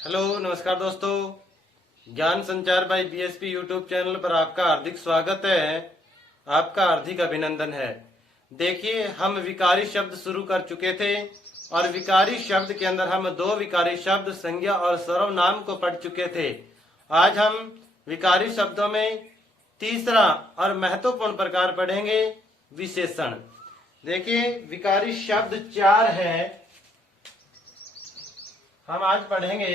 Hello नमस्कार दोस्तों। ज्ञान संचार बाय बीएसपी यूट्यूब चैनल पर आपका हार्दिक स्वागत है। आपका हार्दिक अभिनंदन है। देखिए, हम विकारी शब्द शुरू कर चुके थे और विकारी शब्द के अंदर हम दो विकारी शब्द संज्ञा और सर्वनाम को पढ़ चुके थे। आज हम विकारी शब्दों में तीसरा और महत्वपूर्ण प्रकार पढ़ेंगे, विशेषण। देखिए, विकारी शब्द चार है। हम आज पढ़ेंगे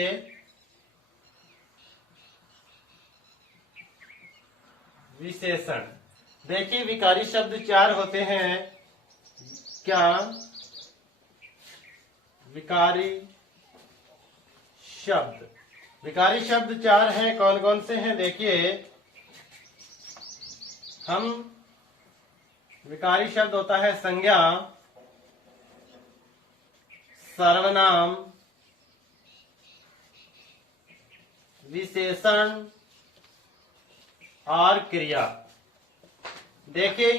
विशेषण। देखिए, विकारी शब्द चार होते हैं। क्या? विकारी शब्द चार हैं। कौन कौन से हैं? देखिए, हम विकारी शब्द होता है संज्ञा, सर्वनाम, विशेषण और क्रिया। देखिए,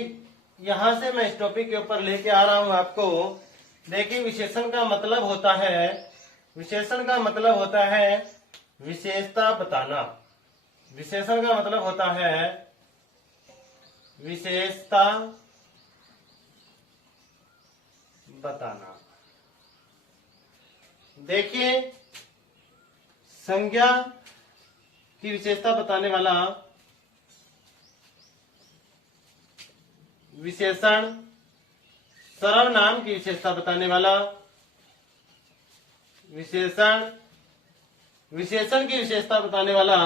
यहां से मैं इस टॉपिक के ऊपर लेके आ रहा हूं आपको। देखिए, विशेषण का मतलब होता है विशेषता बताना। विशेषण का मतलब होता है विशेषता बताना। देखिए, संज्ञा की विशेषता बताने वाला विशेषण, सर्वनाम की विशेषता बताने वाला विशेषण, विशेषण की विशेषता बताने वाला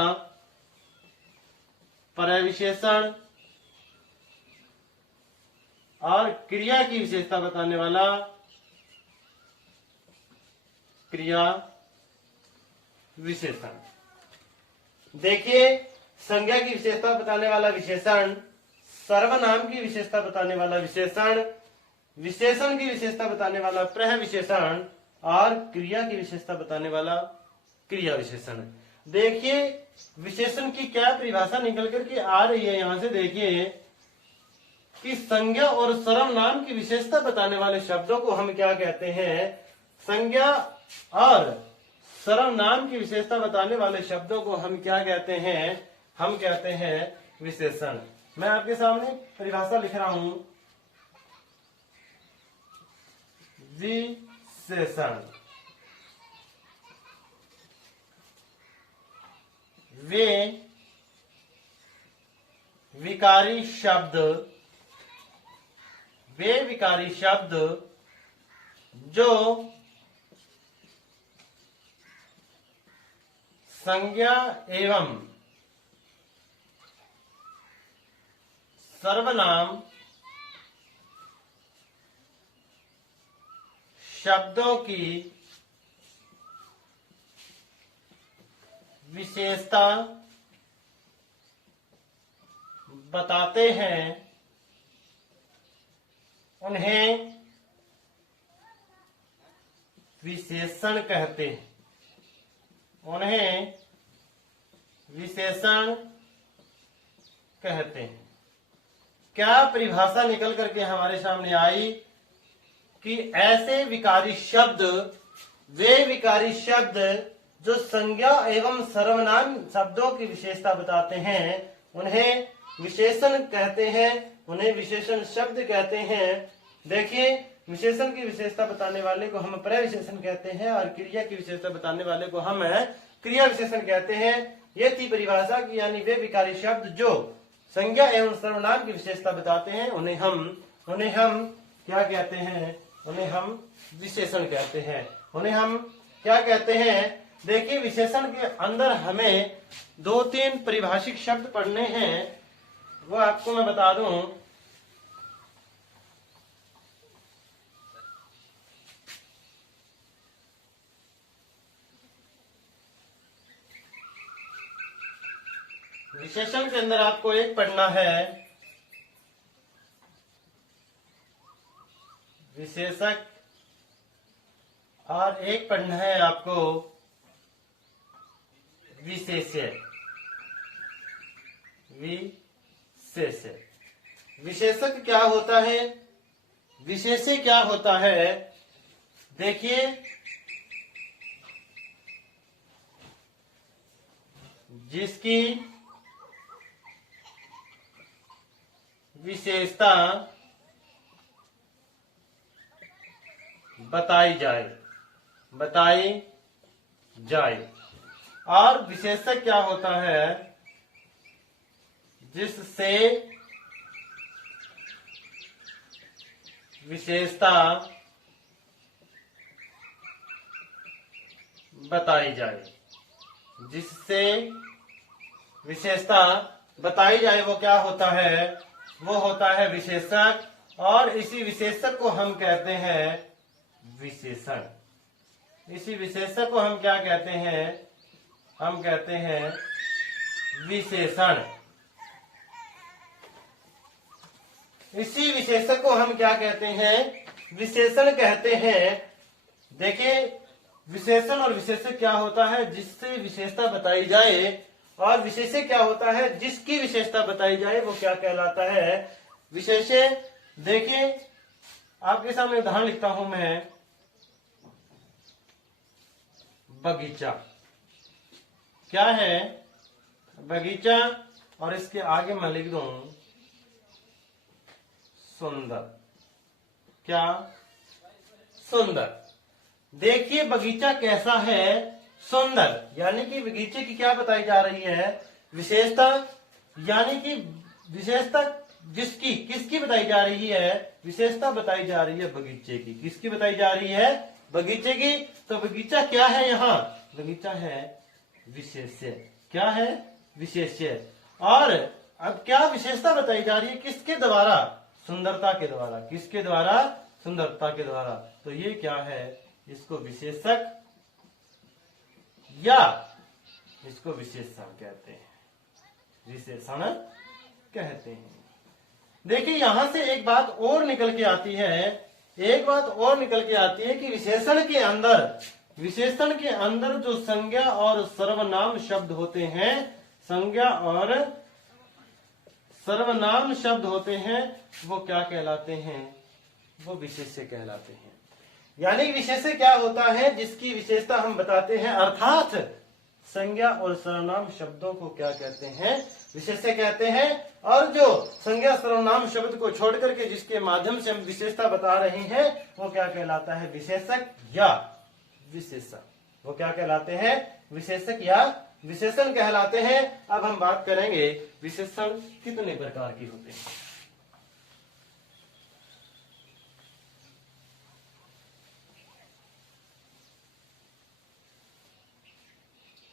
प्रविशेषण और क्रिया की विशेषता बताने वाला क्रिया विशेषण। देखिए, संज्ञा की विशेषता बताने वाला विशेषण, सर्वनाम की विशेषता बताने वाला विशेषण, विशेषण की विशेषता बताने वाला प्रविशेषण और क्रिया की विशेषता बताने वाला क्रिया विशेषण। देखिए, विशेषण की क्या परिभाषा निकल करके आ रही है। यहां से देखिए कि संज्ञा और सर्वनाम की विशेषता बताने वाले शब्दों को हम क्या कहते हैं? संज्ञा और सर्वनाम की विशेषता बताने वाले शब्दों को हम क्या कहते हैं? हम कहते हैं विशेषण। मैं आपके सामने परिभाषा लिख रहा हूं। विशेषण वे विकारी शब्द जो संज्ञा एवं सर्वनाम शब्दों की विशेषता बताते हैं, उन्हें विशेषण कहते हैं। उन्हें विशेषण कहते हैं। क्या परिभाषा निकल करके हमारे सामने आई कि ऐसे विकारी शब्द, वे विकारी शब्द जो संज्ञा एवं सर्वनाम शब्दों की विशेषता बताते हैं, उन्हें विशेषण कहते हैं, उन्हें विशेषण शब्द कहते हैं। देखिए, विशेषण की विशेषता बताने वाले को हम प्रविशेषण कहते हैं और क्रिया की विशेषता बताने वाले को हम क्रिया विशेषण कहते हैं। ये थी परिभाषा की, यानी वे विकारी शब्द जो संज्ञा एवं सर्वनाम की विशेषता बताते हैं, उन्हें हम क्या कहते हैं? उन्हें हम विशेषण कहते हैं। उन्हें हम क्या कहते हैं? देखिए, विशेषण के अंदर हमें दो तीन परिभाषिक शब्द पढ़ने हैं, वो आपको मैं बता दूं। विशेषण के अंदर आपको एक पढ़ना है विशेषक और एक पढ़ना है आपको विशेष्य। विशेषक क्या होता है? विशेष्य क्या होता है? देखिए, जिसकी विशेषता बताई जाए। और विशेषक क्या होता है? जिससे विशेषता बताई जाए। जिससे विशेषता बताई जाए वो क्या होता है? वो होता है विशेषक। और इसी विशेषक को हम कहते हैं विशेषण। इसी विशेषक को हम क्या कहते हैं? हम कहते हैं विशेषण। इसी विशेषक को हम क्या कहते हैं? विशेषण कहते हैं। देखिए, विशेषण और विशेषक क्या होता है? जिससे विशेषता बताई जाए। और विशेषक क्या होता है? जिसकी विशेषता बताई जाए वो क्या कहलाता है? विशेषक। देखिए, आपके सामने उदाहरण लिखता हूं मैं। बगीचा क्या है? बगीचा। और इसके आगे मैं लिख दूं सुंदर। क्या? सुंदर। देखिए, बगीचा कैसा है? सुंदर। यानी कि बगीचे की क्या बताई जा रही है? विशेषता। यानी कि विशेषता जिसकी किसकी बताई जा रही है? विशेषता बताई जा रही है बगीचे की। किसकी बताई जा रही है? बगीचे की। तो बगीचा क्या है यहाँ? बगीचा है विशेष्य। क्या है? विशेष्य। और अब क्या विशेषता बताई जा रही है? किसके द्वारा? सुंदरता के द्वारा। किसके द्वारा? सुंदरता के द्वारा। तो ये क्या है? इसको विशेषक या इसको विशेषण कहते हैं। विशेषण कहते हैं। देखिए, यहां से एक बात और निकल के आती है। एक बात और निकल के आती है कि विशेषण के अंदर जो संज्ञा और सर्वनाम शब्द होते हैं, संज्ञा और सर्वनाम शब्द होते हैं, वो क्या कहलाते हैं? वो विशेष्य कहलाते हैं। यानी विशेष्य क्या होता है? जिसकी विशेषता हम बताते हैं। अर्थात संज्ञा और सर्वनाम शब्दों को क्या कहते हैं? विशेष्य कहते हैं। और जो संज्ञा सर्वनाम शब्द को छोड़ करके जिसके माध्यम से हम विशेषता बता रहे हैं वो क्या कहलाता है? विशेषक या विशेषण। वो क्या कहलाते हैं? विशेषक या विशेषण कहलाते हैं। अब हम बात करेंगे विशेषण कितने प्रकार के होते हैं।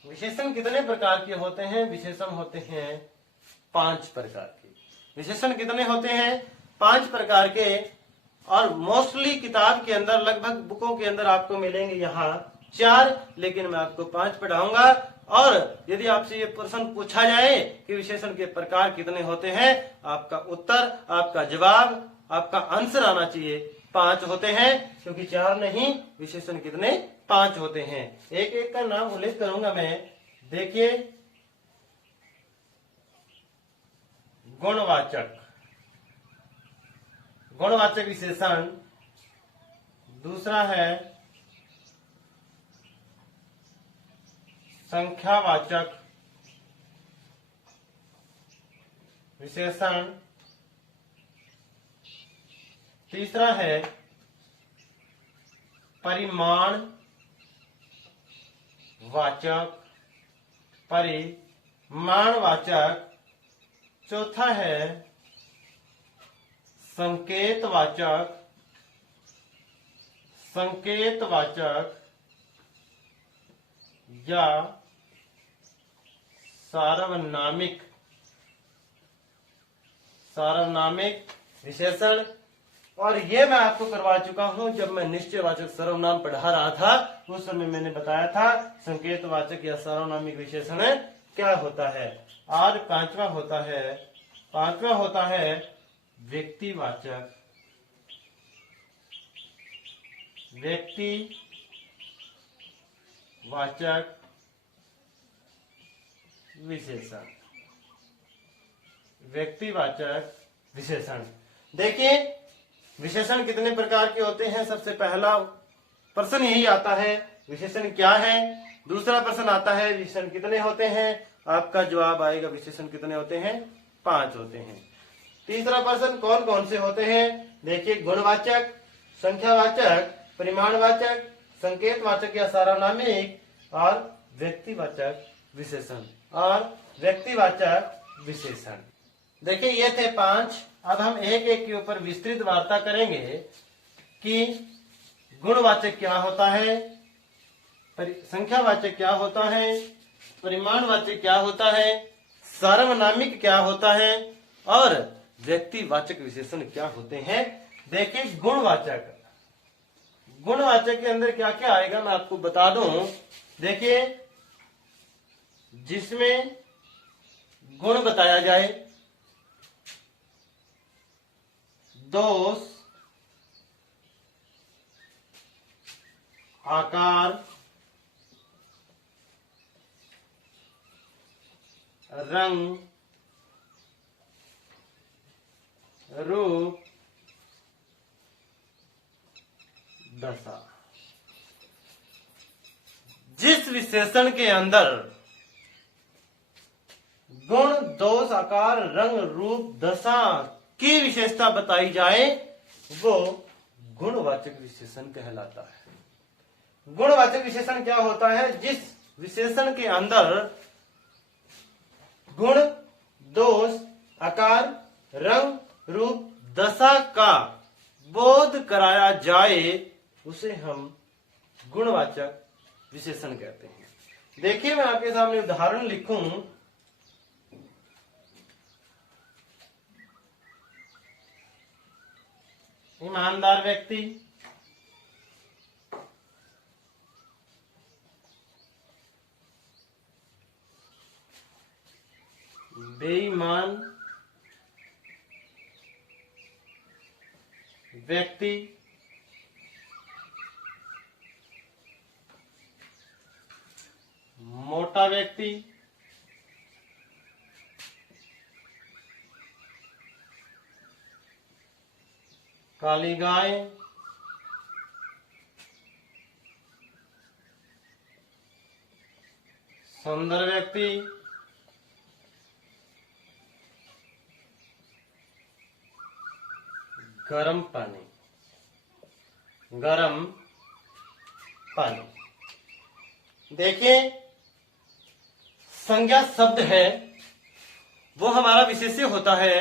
विशेषण कितने प्रकार के होते हैं? विशेषण होते हैं 5 प्रकार के। विशेषण कितने होते हैं? 5 प्रकार के। और मोस्टली किताब के अंदर, लगभग बुकों के अंदर आपको मिलेंगे यहाँ 4, लेकिन मैं आपको 5 पढ़ाऊंगा। और यदि आपसे ये प्रश्न पूछा जाए कि विशेषण के प्रकार कितने होते हैं, आपका उत्तर, आपका जवाब, आपका आंसर आना चाहिए 5 होते हैं। क्योंकि 4 नहीं, विशेषण कितने? 5 होते हैं। एक एक का नाम उल्लेख करूंगा मैं। देखिए, गुणवाचक विशेषण। दूसरा है संख्यावाचक विशेषण। तीसरा है परिमाण वाचक। चौथा है संकेतवाचक या सार्वनामिक विशेषण। और ये मैं आपको करवा चुका हूं जब मैं निश्चयवाचक सर्वनाम पढ़ा रहा था। उस समय मैंने बताया था संकेतवाचक या सार्वनामिक विशेषण क्या होता है। आज पांचवा होता है व्यक्तिवाचक विशेषण। देखिए, विशेषण कितने प्रकार के होते हैं? सबसे पहला प्रश्न यही आता है, विशेषण क्या है? दूसरा प्रश्न आता है, विशेषण कितने होते हैं? आपका जवाब आएगा विशेषण कितने होते हैं? 5 होते हैं। तीसरा प्रश्न, कौन कौन से होते हैं? देखिए, गुणवाचक, संख्यावाचक, परिमाणवाचक, संकेतवाचक या सार्वनामिक और व्यक्तिवाचक विशेषण विशेषण। देखिए, ये थे 5। अब हम एक एक के ऊपर विस्तृत वार्ता करेंगे कि गुणवाचक क्या होता है, संख्यावाचक क्या होता है, परिमाणवाचक क्या होता है, सार्वनामिक क्या होता है और व्यक्तिवाचक विशेषण क्या होते हैं। देखिए, गुणवाचक के अंदर क्या क्या आएगा मैं आपको बता दूं। देखिए, जिसमें गुण बताया जाए, दोष, आकार, रंग, रूप, दशा। जिस विशेषण के अंदर गुण, दोष, आकार, रंग, रूप, दशा की विशेषता बताई जाए वो गुणवाचक विशेषण कहलाता है। गुणवाचक विशेषण क्या होता है? जिस विशेषण के अंदर गुण, दोष, आकार, रंग, रूप, दशा का बोध कराया जाए उसे हम गुणवाचक विशेषण कहते हैं। देखिए, मैं आपके सामने उदाहरण लिखूं। ईमानदार व्यक्ति, बेईमान व्यक्ति, मोटा व्यक्ति, काली गाय, सुंदर व्यक्ति, गरम पानी। देखिए, संज्ञा शब्द है वो हमारा विशेष्य होता है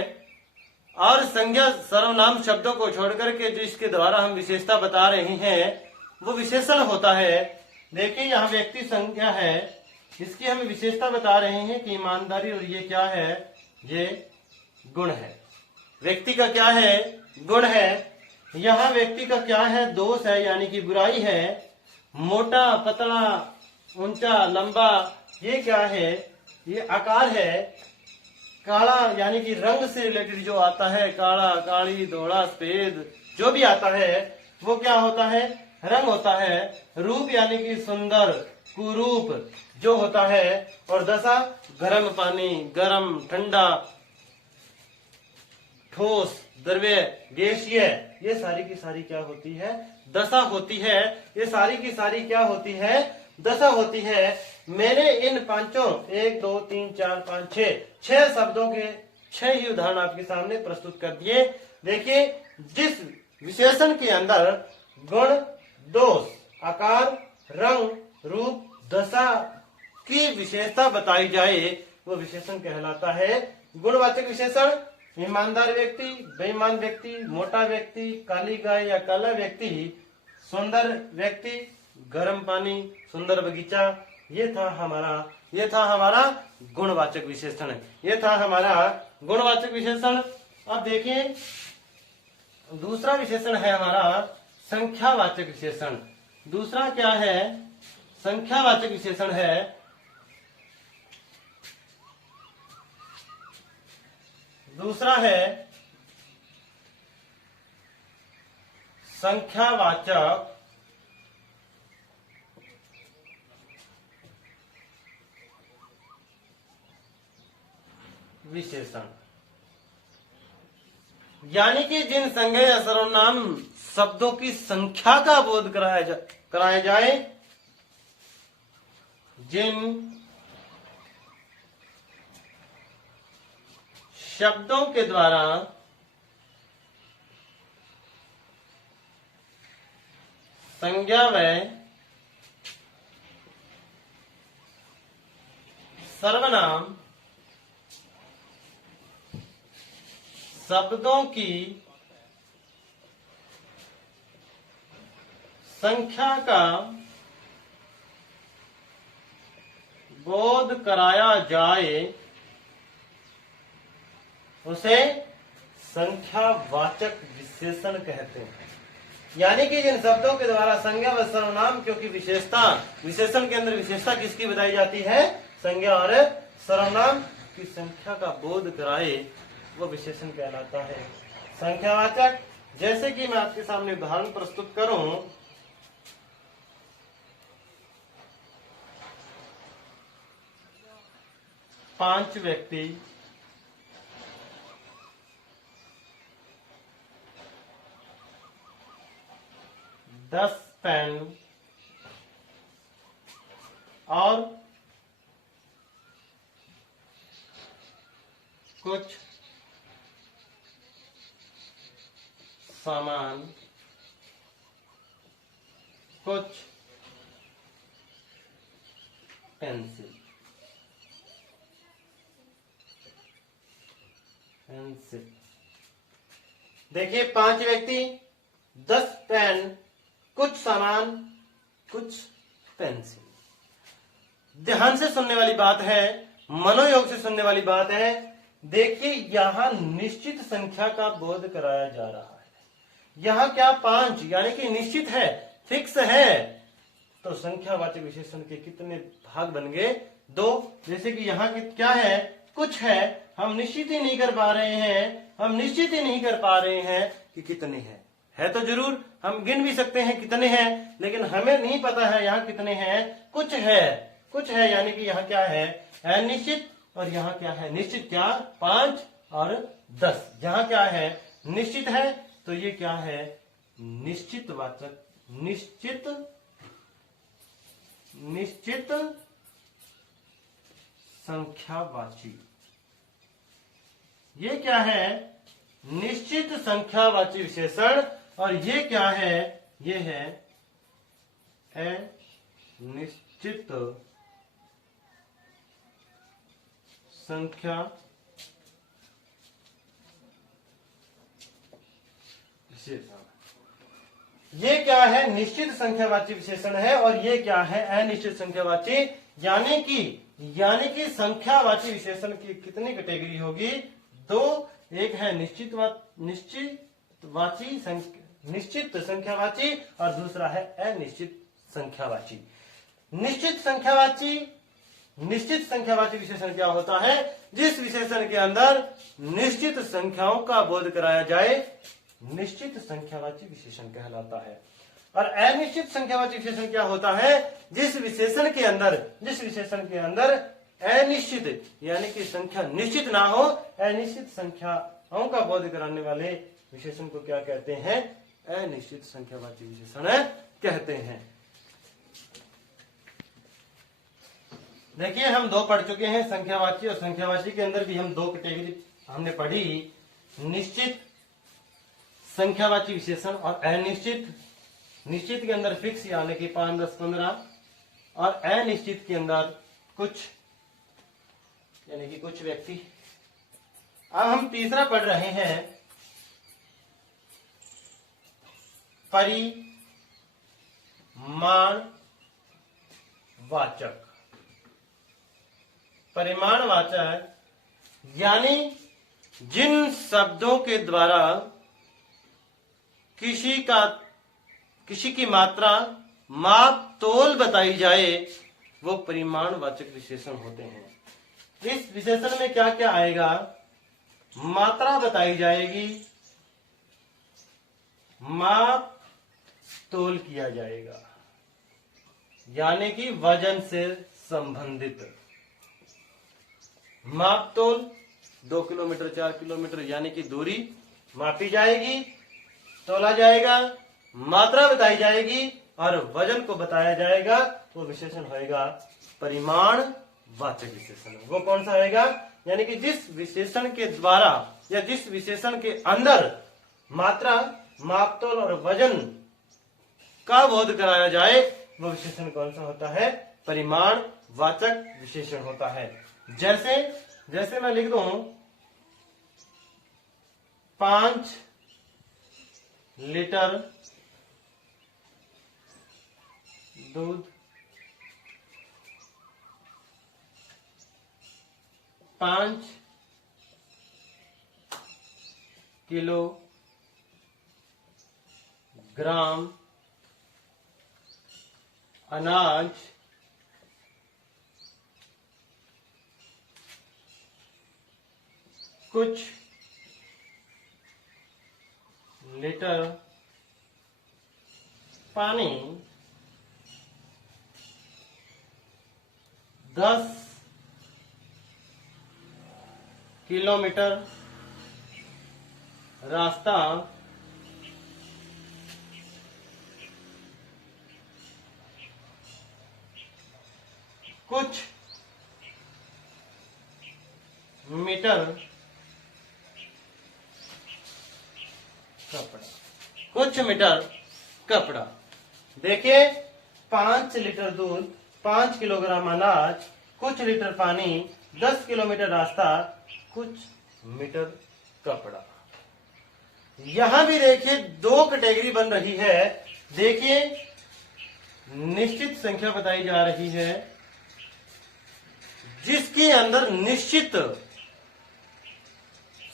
और संज्ञा सर्वनाम शब्दों को छोड़कर के जिसके द्वारा हम विशेषता बता रहे हैं वो विशेषण होता है। देखिए, यहाँ व्यक्ति संज्ञा है, इसकी हम विशेषता बता रहे हैं कि ईमानदारी, और ये क्या है? ये गुण है। व्यक्ति का क्या है? गुण है। यहाँ व्यक्ति का क्या है? दोष है, यानी कि बुराई है। मोटा, पतला, ऊंचा, लंबा, ये क्या है? ये आकार है। काला यानी कि रंग से रिलेटेड जो आता है, काला, काली, धोला, सफेद, जो भी आता है वो क्या होता है? रंग होता है। रूप यानी कि सुंदर, कुरूप जो होता है। और दशा, गर्म पानी, गर्म, ठंडा, ठोस, द्रव्य, गैसीय, ये सारी की सारी क्या होती है? दशा होती है। ये सारी की सारी क्या होती है? दशा होती है। मैंने इन पांचों 1 2 3 4 5 6 शब्दों के 6 ही उदाहरण आपके सामने प्रस्तुत कर दिए। देखिए, जिस विशेषण के अंदर गुण, दोष, आकार, रंग, रूप, दशा की विशेषता बताई जाए वो विशेषण कहलाता है गुणवाचक विशेषण। ईमानदार व्यक्ति, बेईमान व्यक्ति, मोटा व्यक्ति, काली गाय या काला व्यक्ति, सुंदर व्यक्ति, गर्म पानी, सुंदर बगीचा, ये था हमारा गुणवाचक विशेषण। ये था हमारा गुणवाचक विशेषण। अब देखिए, दूसरा विशेषण है हमारा संख्यावाचक विशेषण। दूसरा क्या है? संख्यावाचक विशेषण है। दूसरा है संख्यावाचक विशेषण, यानी कि जिन संज्ञा या सर्वनाम शब्दों की संख्या का बोध कराया जाए, जिन शब्दों के द्वारा संज्ञा व सर्वनाम शब्दों की संख्या का बोध कराया जाए उसे संख्यावाचक विशेषण कहते हैं। यानी कि जिन शब्दों के द्वारा संज्ञा व सर्वनाम क्योंकि विशेषण के अंदर विशेषता किसकी बताई जाती है? संज्ञा और सर्वनाम की संख्या का बोध कराए वो विशेषण कहलाता है संख्यावाचक। जैसे कि मैं आपके सामने उदाहरण प्रस्तुत करूं, पांच व्यक्ति 10 पेन और कुछ सामान, कुछ पेंसिल। देखिए, 5 व्यक्ति, 10 पेन, कुछ सामान, कुछ पेंसिल। ध्यान से सुनने वाली बात है, मनोयोग से सुनने वाली बात है। देखिए, यहां निश्चित संख्या का बोध कराया जा रहा है। यहां क्या 5 यानी कि निश्चित है, फिक्स है। तो संख्यावाचक विशेषण के कितने भाग बन गए? 2। जैसे कि यहाँ क्या है? कुछ है। हम निश्चित ही नहीं कर पा रहे हैं, हम निश्चित ही नहीं कर पा रहे हैं कि कितने हैं। है तो जरूर, हम गिन भी सकते हैं कितने हैं, लेकिन हमें नहीं पता है यहाँ कितने हैं। कुछ है, कुछ है यानी कि यहाँ क्या है? अनिश्चित। और यहाँ क्या है? निश्चित। क्या? 5 और 10। यहाँ क्या है? निश्चित है। तो ये क्या है? निश्चित वाचक, निश्चित संख्यावाची। ये क्या है? निश्चित संख्यावाची विशेषण। और ये क्या है? ये है अनिश्चित संख्या विशेषण। ये क्या है? निश्चित संख्यावाची विशेषण है। और ये क्या है? अनिश्चित संख्यावाची। यानी कि संख्यावाची विशेषण की कितनी कैटेगरी होगी? 2। एक है निश्चित संख्यावाची और दूसरा है अनिश्चित संख्यावाची। निश्चित संख्यावाची विशेषण क्या होता है? जिस विशेषण के अंदर निश्चित संख्याओं का बोध कराया जाए, निश्चित संख्यावाची विशेषण कहलाता है। और अनिश्चित संख्यावाची विशेषण क्या होता है? जिस विशेषण के अंदर अनिश्चित यानी कि संख्या निश्चित ना हो, अनिश्चित संख्याओं का बोध कराने वाले विशेषण को क्या कहते हैं? अनिश्चित संख्यावाची विशेषण कहते हैं। देखिए, हम 2 पढ़ चुके हैं, संख्यावाची और संख्यावाची के अंदर भी हम 2 कैटेगरी हमने पढ़ी, निश्चित संख्यावाची विशेषण और अनिश्चित। निश्चित के अंदर फिक्स यानी कि 5, 10, 15 और अनिश्चित के अंदर कुछ यानी कि कुछ व्यक्ति। अब हम तीसरा पढ़ रहे हैं, परिमाणवाचक। परिमाणवाचक यानी जिन शब्दों के द्वारा किसी की मात्रा, माप, तोल बताई जाए, वो परिमाणवाचक विशेषण होते हैं। इस विशेषण में क्या क्या आएगा? मात्रा बताई जाएगी, माप तोल किया जाएगा यानी कि वजन से संबंधित। माप तोल 2 किलोमीटर, 4 किलोमीटर यानी कि दूरी मापी जाएगी, तोला जाएगा, मात्रा बताई जाएगी और वजन को बताया जाएगा। वो विशेषण होएगा परिमाणवाचक विशेषण। वो कौन सा होएगा? यानी कि जिस विशेषण के द्वारा या जिस विशेषण के अंदर मात्रा, मापतोल और वजन का बोध कराया जाए वो विशेषण कौन सा होता है? परिमाण वाचक विशेषण होता है। जैसे मैं लिख दूं 5 लीटर दूध, 5 किलो ग्राम अनाज, कुछ लीटर पानी, 10 किलोमीटर रास्ता, कुछ मीटर कपड़ा, कुछ मीटर कपड़ा। देखिए 5 लीटर दूध, 5 किलोग्राम अनाज, कुछ लीटर पानी, 10 किलोमीटर रास्ता, कुछ मीटर कपड़ा। यहां भी देखिए 2 कैटेगरी बन रही है। देखिए निश्चित संख्या बताई जा रही है, जिसके अंदर निश्चित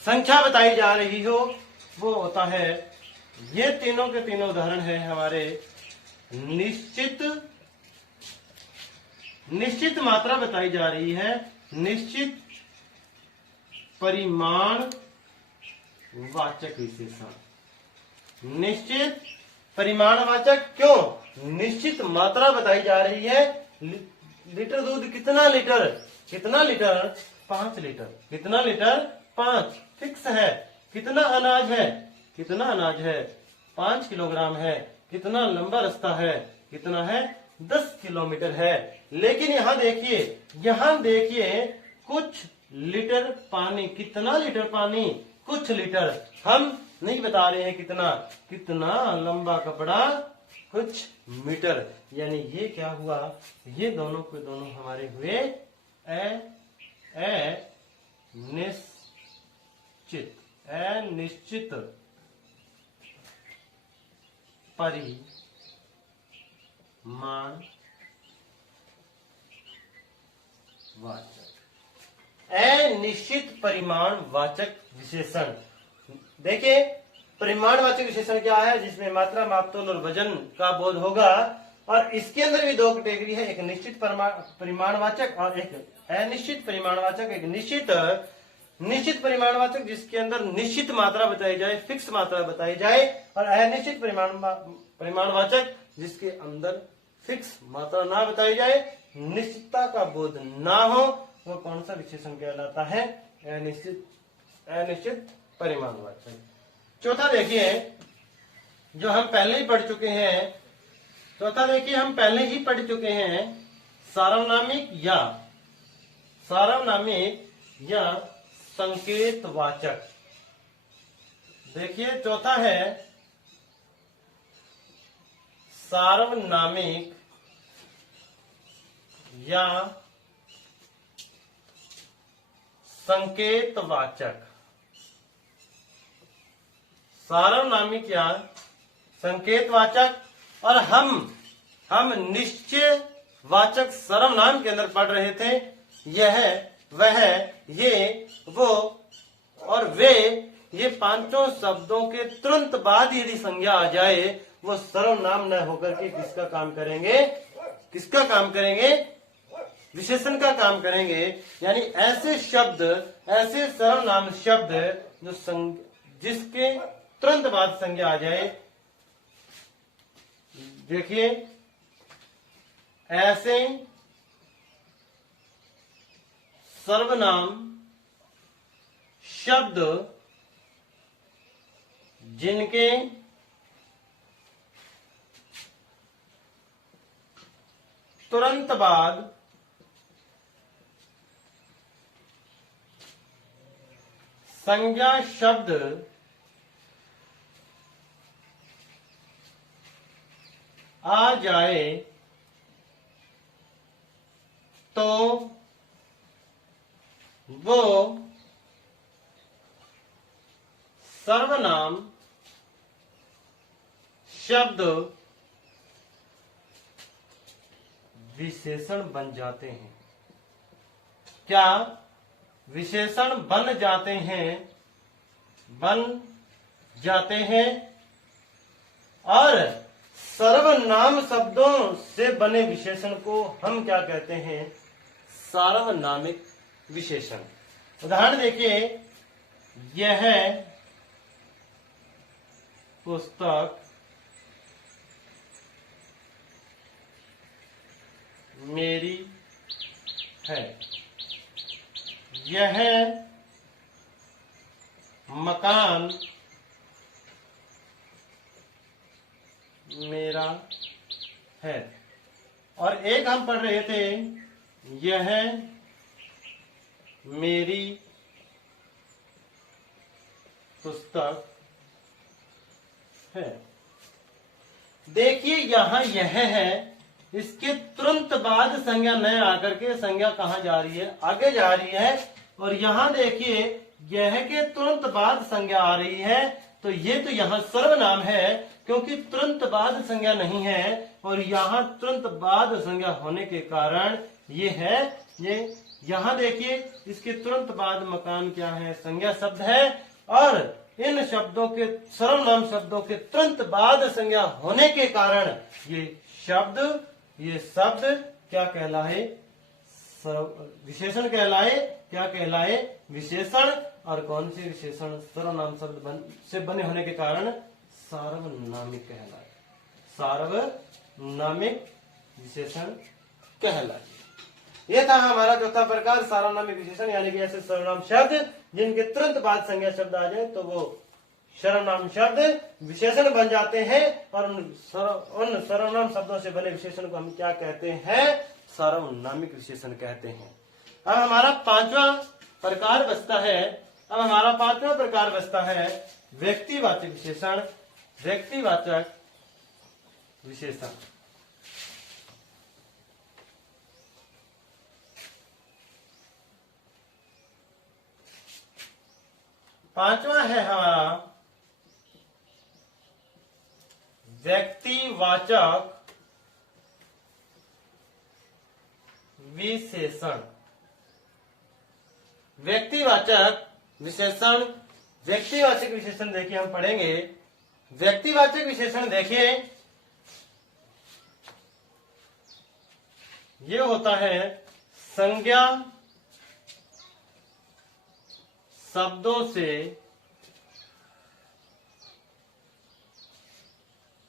संख्या बताई जा रही हो वो होता है, ये तीनों के तीनों उदाहरण है हमारे निश्चित मात्रा बताई जा रही है, निश्चित परिमाण वाचक विशेषण। निश्चित परिमाणवाचक क्यों? निश्चित मात्रा बताई जा रही है। लीटर दूध कितना लीटर? 5 लीटर। कितना लीटर? 5 फिक्स है। कितना अनाज है? 5 किलोग्राम है। कितना लंबा रास्ता है? कितना है? 10 किलोमीटर है। लेकिन यहां देखिए कुछ लीटर पानी। कितना लीटर पानी? कुछ लीटर। हम नहीं बता रहे हैं कितना लंबा कपड़ा, कुछ मीटर। यानी ये क्या हुआ? ये दोनों के दोनों हमारे हुए अनिश्चित परिमाण वाचक। अनिश्चित परिमाण वाचक विशेषण। देखिए परिमाणवाचक विशेषण क्या है? जिसमें मात्रा, मापतोल और वजन का बोध होगा। और इसके अंदर भी 2 कैटेगरी है, एक निश्चित परिमाणवाचक और एक अनिश्चित परिमाणवाचक। एक निश्चित परिमाणवाचक जिसके अंदर निश्चित मात्रा बताई जाए, फिक्स मात्रा बताई जाए, और अनिश्चित परिमाणवाचक जिसके अंदर फिक्स मात्रा ना बताई जाए, निश्चितता का बोध ना हो, वो कौन सा विशेषण कहलाता है? अनिश्चित परिमाणवाचक। चौथा देखिए जो हम पहले ही पढ़ चुके हैं, सार्वनामिक या संकेतवाचक। देखिए चौथा है सार्वनामिक या संकेतवाचक। सार्वनामिक या संकेतवाचक। और हम निश्चयवाचक सर्वनाम के अंदर पढ़ रहे थे। यह, वह, ये, वो और वे, ये पांचों शब्दों के तुरंत बाद यदि संज्ञा आ जाए, वो सर्वनाम न होकर के किसका काम करेंगे? विशेषण का काम करेंगे। यानी ऐसे शब्द, ऐसे सर्वनाम शब्द जिसके तुरंत बाद संज्ञा आ जाए। देखिए ऐसे सर्वनाम शब्द जिनके तुरंत बाद संज्ञा शब्द आ जाए तो वो सर्वनाम शब्द विशेषण बन जाते हैं। क्या विशेषण बन जाते हैं? बन जाते हैं। और सर्वनाम शब्दों से बने विशेषण को हम क्या कहते हैं? सार्वनामिक विशेषण। उदाहरण देखिए, यह पुस्तक मेरी है। यह मकान मेरा है। और एक हम पढ़ रहे थे, यह मेरी पुस्तक है। देखिए यहां यह है, इसके तुरंत बाद संज्ञा न आकर के संज्ञा कहां जा रही है? आगे जा रही है। और यहां देखिए, यह के तुरंत बाद संज्ञा आ रही है। तो ये तो यहां सर्वनाम है, क्योंकि तुरंत बाद संज्ञा नहीं है। और यहां तुरंत बाद संज्ञा होने के कारण ये है। ये यहां देखिए, इसके तुरंत बाद मकान क्या है? संज्ञा शब्द है। और इन शब्दों के, सर्वनाम शब्दों के तुरंत बाद संज्ञा होने के कारण ये शब्द क्या कहलाए? विशेषण कहलाए। क्या कहलाए? विशेषण। और कौन से विशेषण? सर्वनाम शब्द से बने होने के कारण सार्वनामिक कहलाए। सार्वनामिक विशेषण कहलाए। यह था हमारा चौथा प्रकार, सार्वनामिक विशेषण, यानी कि ऐसे सर्वनाम शब्द जिनके तुरंत बाद संज्ञा शब्द आ जाए तो वो सर्वनाम शब्द विशेषण बन जाते हैं। और उन सर्वनाम शब्दों से बने विशेषण को हम क्या कहते हैं? सार्वनामिक विशेषण कहते हैं। अब हमारा पांचवा प्रकार बचता है व्यक्तिवाचक विशेषण। व्यक्तिवाचक विशेषण। पांचवा है हमारा व्यक्तिवाचक विशेषण। व्यक्तिवाचक विशेषण। व्यक्तिवाचक विशेषण देखिए हम पढ़ेंगे। व्यक्तिवाचक विशेषण देखिए, ये होता है संज्ञा शब्दों से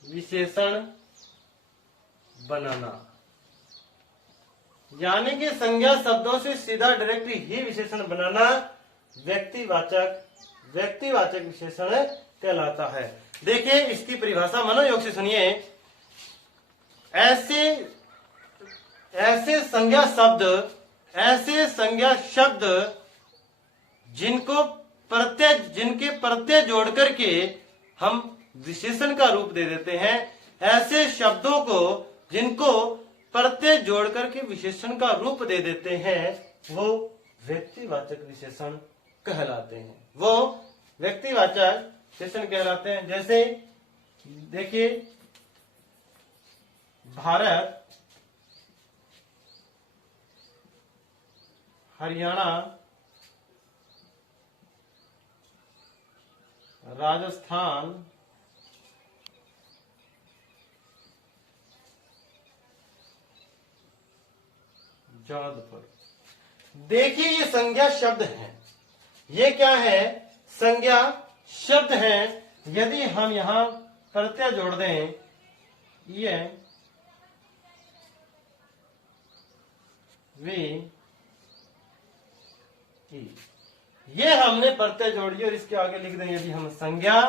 विशेषण बनाना। यानी कि संज्ञा शब्दों से सीधा डायरेक्ट ही विशेषण बनाना व्यक्तिवाचक विशेषण कहलाता है। देखिए इसकी परिभाषा मनोयोग से सुनिए। ऐसे संज्ञा शब्द जिनके प्रत्यय जोड़ करके हम विशेषण का रूप दे देते हैं। ऐसे शब्दों को जिनको प्रत्यय जोड़ करके विशेषण का रूप दे देते हैं, वो व्यक्तिवाचक विशेषण कहलाते हैं। वो व्यक्तिवाचक विशेषण कहलाते हैं। जैसे देखिए, भारत, हरियाणा, राजस्थान, जोधपुर। देखिए ये संज्ञा शब्द हैं। ये क्या है? संज्ञा शब्द हैं। यदि हम यहां प्रत्यय जोड़ दें, ये वी, ये हमने प्रत्यय जोड़िए और इसके आगे लिख दें यदि हम संज्ञा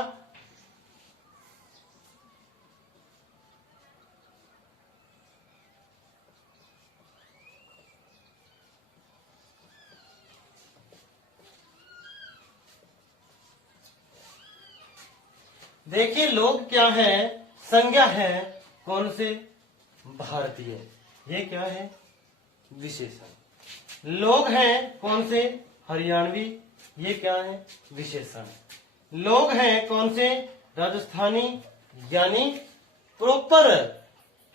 देखिए लोग क्या है, संज्ञा है कौन से, भारतीय। ये क्या है, विशेषण। लोग हैं कौन से, हरियाणवी। ये क्या है, विशेषण। लोग हैं कौन से, राजस्थानी, यानी प्रॉपर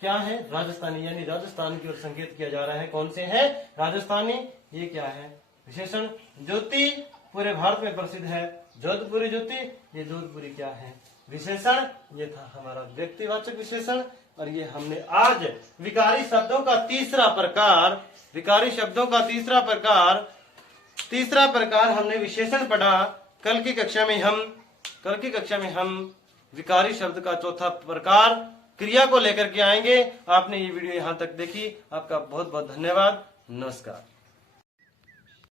क्या है, राजस्थानी, यानी राजस्थान की ओर संकेत किया जा रहा है, कौन से है, राजस्थानी। ये क्या है, विशेषण। ज्योति पूरे भारत में प्रसिद्ध है, जोधपुरी ज्योति। ये जोधपुरी क्या है, विशेषण। ये था हमारा व्यक्तिवाचक विशेषण। और ये हमने आज विकारी शब्दों का तीसरा प्रकार, विकारी शब्दों का तीसरा प्रकार हमने विशेषण पढ़ा। कल की कक्षा में हम विकारी शब्द का चौथा प्रकार क्रिया को लेकर के आएंगे। आपने ये वीडियो यहां तक देखी, आपका बहुत बहुत धन्यवाद। नमस्कार।